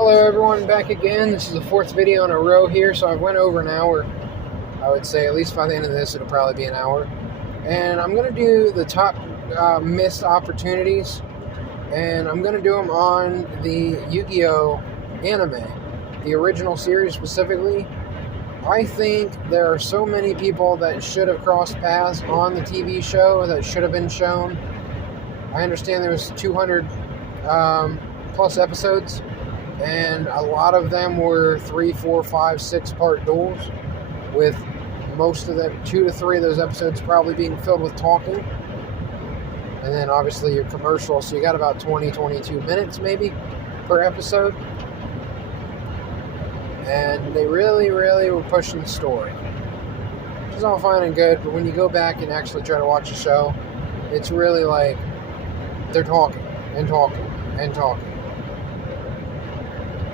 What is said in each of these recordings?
Hello everyone, back again. This is the fourth video in a row here, so I went over an hour. I would say at least by the end of this it'll probably be an hour. And I'm going to do the top missed opportunities, and I'm going to do them on the Yugioh anime, the original series specifically. I think there are so many people that should have crossed paths on the TV show that should have been shown. I understand there was 200 plus episodes, and a lot of them were 3, 4, 5, 6 part duels, with most of them, 2 to 3 of those episodes probably being filled with talking. And then obviously your commercial, so you got about 20, 22 minutes maybe per episode. And they really were pushing the story, which is all fine and good, but when you go back and actually try to watch the show, it's really like they're talking and talking and talking.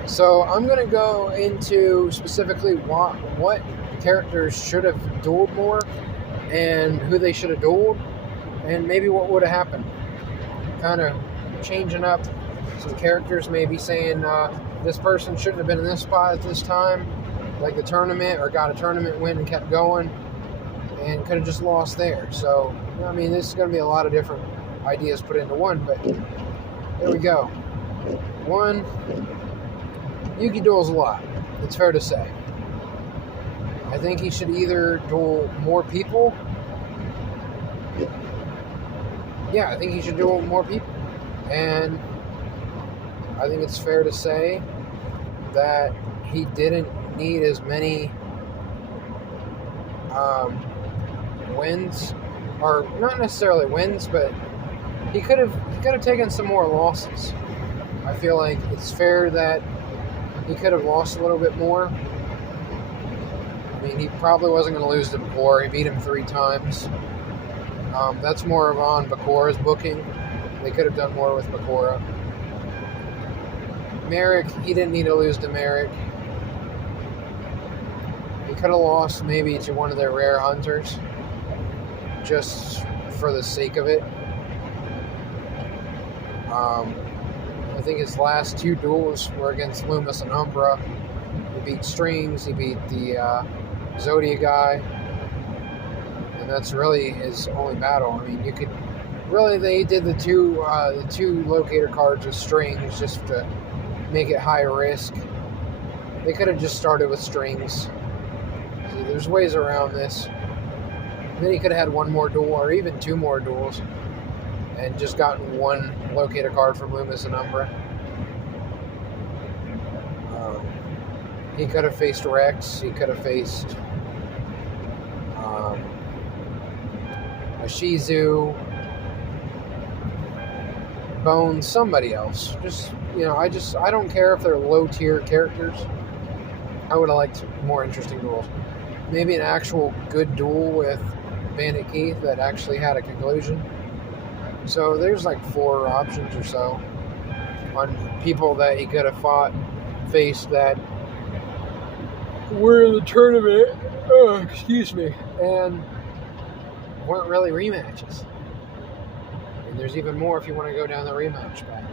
So I'm going to go into specifically what characters should have dueled more, and who they should have dueled, and maybe what would have happened. Kind of changing up some characters, maybe saying this person shouldn't have been in this spot at this time, like the tournament, or got a tournament win and kept going, and could have just lost there. So, I mean, this is going to be a lot of different ideas put into one, but there we go. One, Yugi duels a lot, it's fair to say. I think he should either duel more people. Yeah, I think he should duel more people. And I think it's fair to say that he didn't need as many wins, or not necessarily wins, but he could have taken some more losses. I feel like it's fair that he could have lost a little bit more. I mean, he probably wasn't going to lose to Bakura. He beat him 3 times. That's more of on Bakura's booking. They could have done more with Bakura. Merrick, he didn't need to lose to Merrick. He could have lost maybe to one of their rare hunters, just for the sake of it. I think his last 2 duels were against Loomis and Umbra. He beat Strings, he beat the Zodiac guy, and that's really his only battle. I mean, you could really, they did the two locator cards with Strings just to make it high risk. They could have just started with Strings. See, there's ways around this. Then he could have had 1 more duel, or even 2 more duels, and just gotten 1 locator card from Loomis and Umbra. He could have faced Rex. He could have faced Shizu, Bones, somebody else. Just, I don't care if they're low tier characters. I would have liked more interesting duels. Maybe an actual good duel with Bandit Keith that actually had a conclusion. So there's like 4 options or so on people that he could have faced that were in the tournament, and weren't really rematches. And there's even more if you want to go down the rematch path.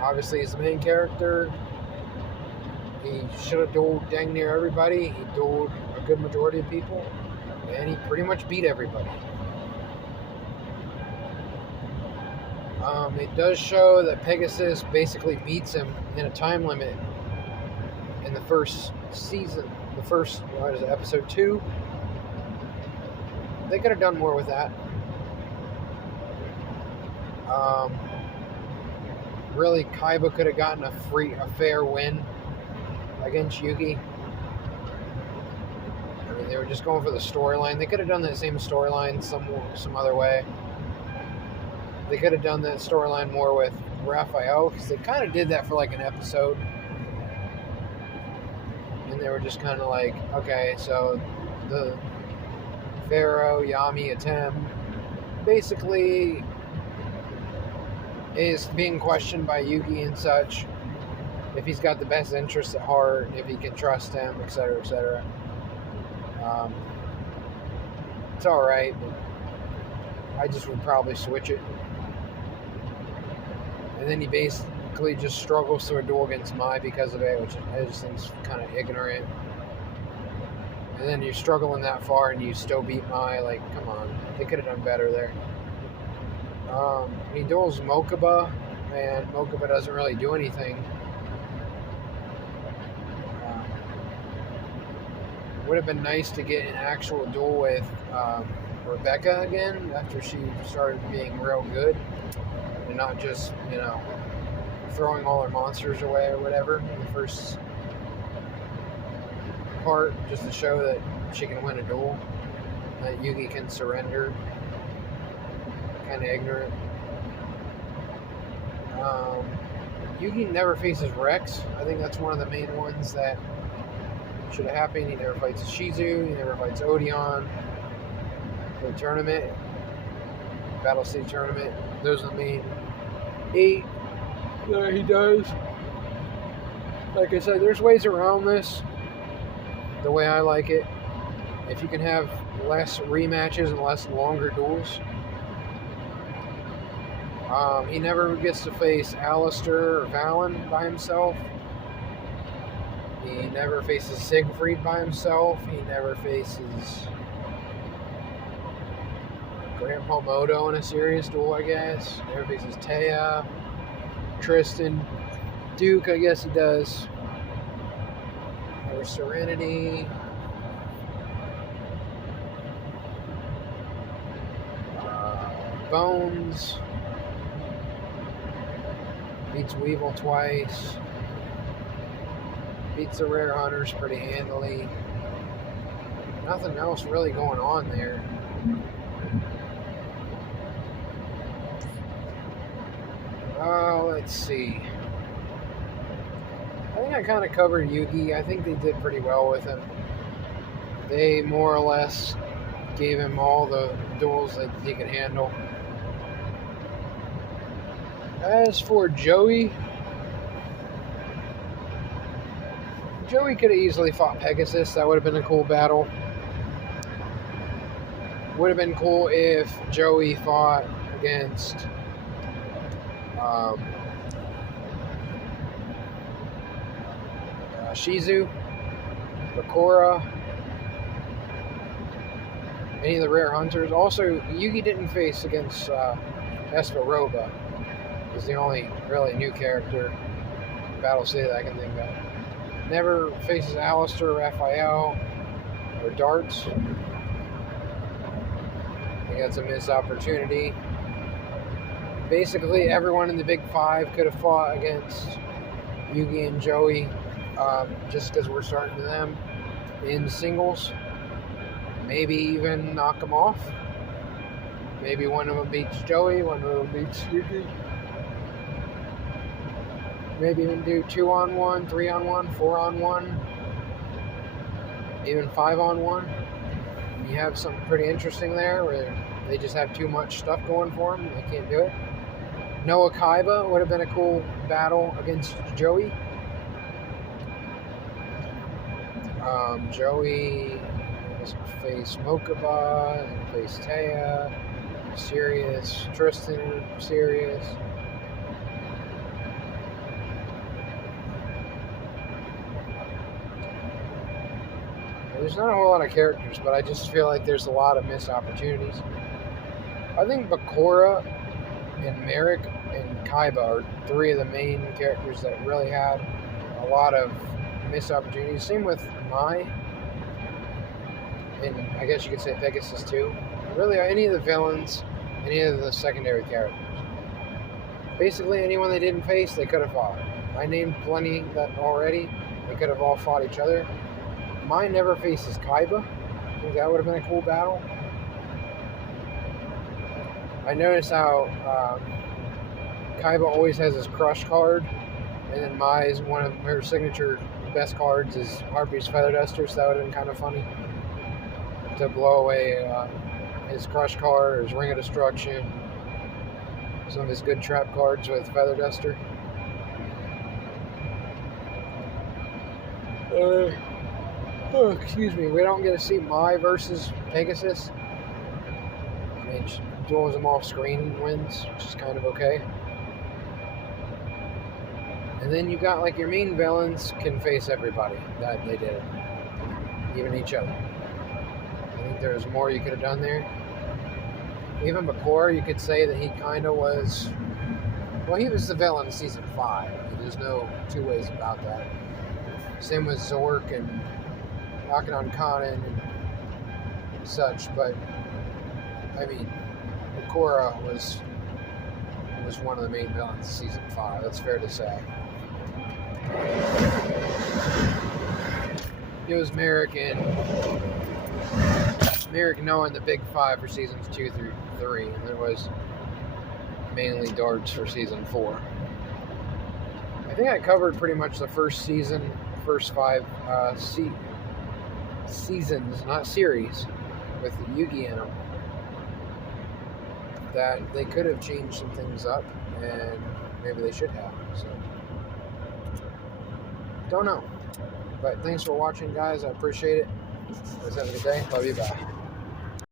Obviously, he's the main character. He should have dueled dang near everybody. He dueled a good majority of people, and he pretty much beat everybody. It does show that Pegasus basically beats him in a time limit in the first season. The first, episode 2. They could have done more with that. Really, Kaiba could have gotten a fair win against Yugi. I mean, they were just going for the storyline. They could have done that same storyline some other way. They could have done that storyline more with Raphael, because they kind of did that for like an episode. And they were just kind of like, okay, so the Pharaoh, Yami, Atem, basically is being questioned by Yugi and such, if he's got the best interests at heart, if he can trust him, etc., etc. It's alright, but I just would probably switch it. And then he basically just struggles through a duel against Mai because of it, which I just think is kind of ignorant. And then you're struggling that far and you still beat Mai. Like, come on. They could have done better there. He duels Mokuba, and Mokuba doesn't really do anything. Would have been nice to get an actual duel with Rebecca again after she started being real good. And not just, throwing all her monsters away or whatever in the first part, just to show that she can win a duel, that Yugi can surrender. Kind of ignorant. Yugi never faces Rex. I think that's one of the main ones that should have happened. He never fights Shizu. He never fights Odeon. The tournament, Battle City tournament. Those are the main 8 that he does. Like I said, there's ways around this. The way I like it, if you can have less rematches and less longer duels. He never gets to face Alistair or Valen by himself. He never faces Siegfried by himself. He never faces Grandpa Moto in a serious duel, I guess. Never faces Taya, Tristan, Duke, I guess he does. Or Serenity. Bones. Beats Weevil twice. Beats the Rare Hunters pretty handily. Nothing else really going on there. Let's see. I think I kind of covered Yugi. I think they did pretty well with him. They more or less gave him all the duels that he could handle. As for Joey could have easily fought Pegasus. That would have been a cool battle. Would have been cool if Joey fought against Shizu, Bakura, any of the Rare Hunters. Also, Yugi didn't face against Esparoba. He's the only really new character in Battle City that I can think of. Never faces Alistair, Raphael, or Darts. I think that's a missed opportunity. Basically, everyone in the Big Five could have fought against Yugi and Joey, just because we're starting to them in singles. Maybe even knock them off. Maybe one of them beats Joey, one of them beats Yugi. Maybe even do 2-on-1, 3-on-1, 4-on-1, even 5-on-1. You have something pretty interesting there where they just have too much stuff going for them. They can't do it. Noah Kaiba would have been a cool battle against Joey. Joey is going to face Mokuba and face Taya, Sirius, Tristan, Sirius. There's not a whole lot of characters, but I just feel like there's a lot of missed opportunities. I think Bakura and Merrick and Kaiba are 3 of the main characters that really had a lot of missed opportunities. Same with Mai, and I guess you could say Pegasus too. Really, any of the villains, any of the secondary characters. Basically, anyone they didn't face, they could have fought. I named plenty that already. They could have all fought each other. Mai never faces Kaiba. I think that would have been a cool battle. I noticed how Kaiba always has his crush card, and then Mai's one of her signature best cards is Harpy's Feather Duster, so that would have been kind of funny to blow away his crush card or his Ring of Destruction, some of his good trap cards with Feather Duster. Oh, excuse me. We don't get to see Mai versus Pegasus. I mean, she duels him off screen and wins, which is kind of okay. And then you got like your main villains can face everybody that they did, even each other. I think there's more you could have done there. Even Bakor, you could say that he kind of was. Well, he was the villain in season 5. There's no two ways about that. Same with Zork and Akhenaten Khanen and such. But I mean, Bakora was one of the main villains in season 5. That's fair to say. It was Merrick knowing the big 5 for seasons 2 through 3, and there was mainly darts for season 4. I think I covered pretty much the first 5 seasons, not series, with the Yugioh in them. That they could have changed some things up, and maybe they should have. So, don't know. But thanks for watching, guys. I appreciate it. Let's have a good day. Love you. Bye.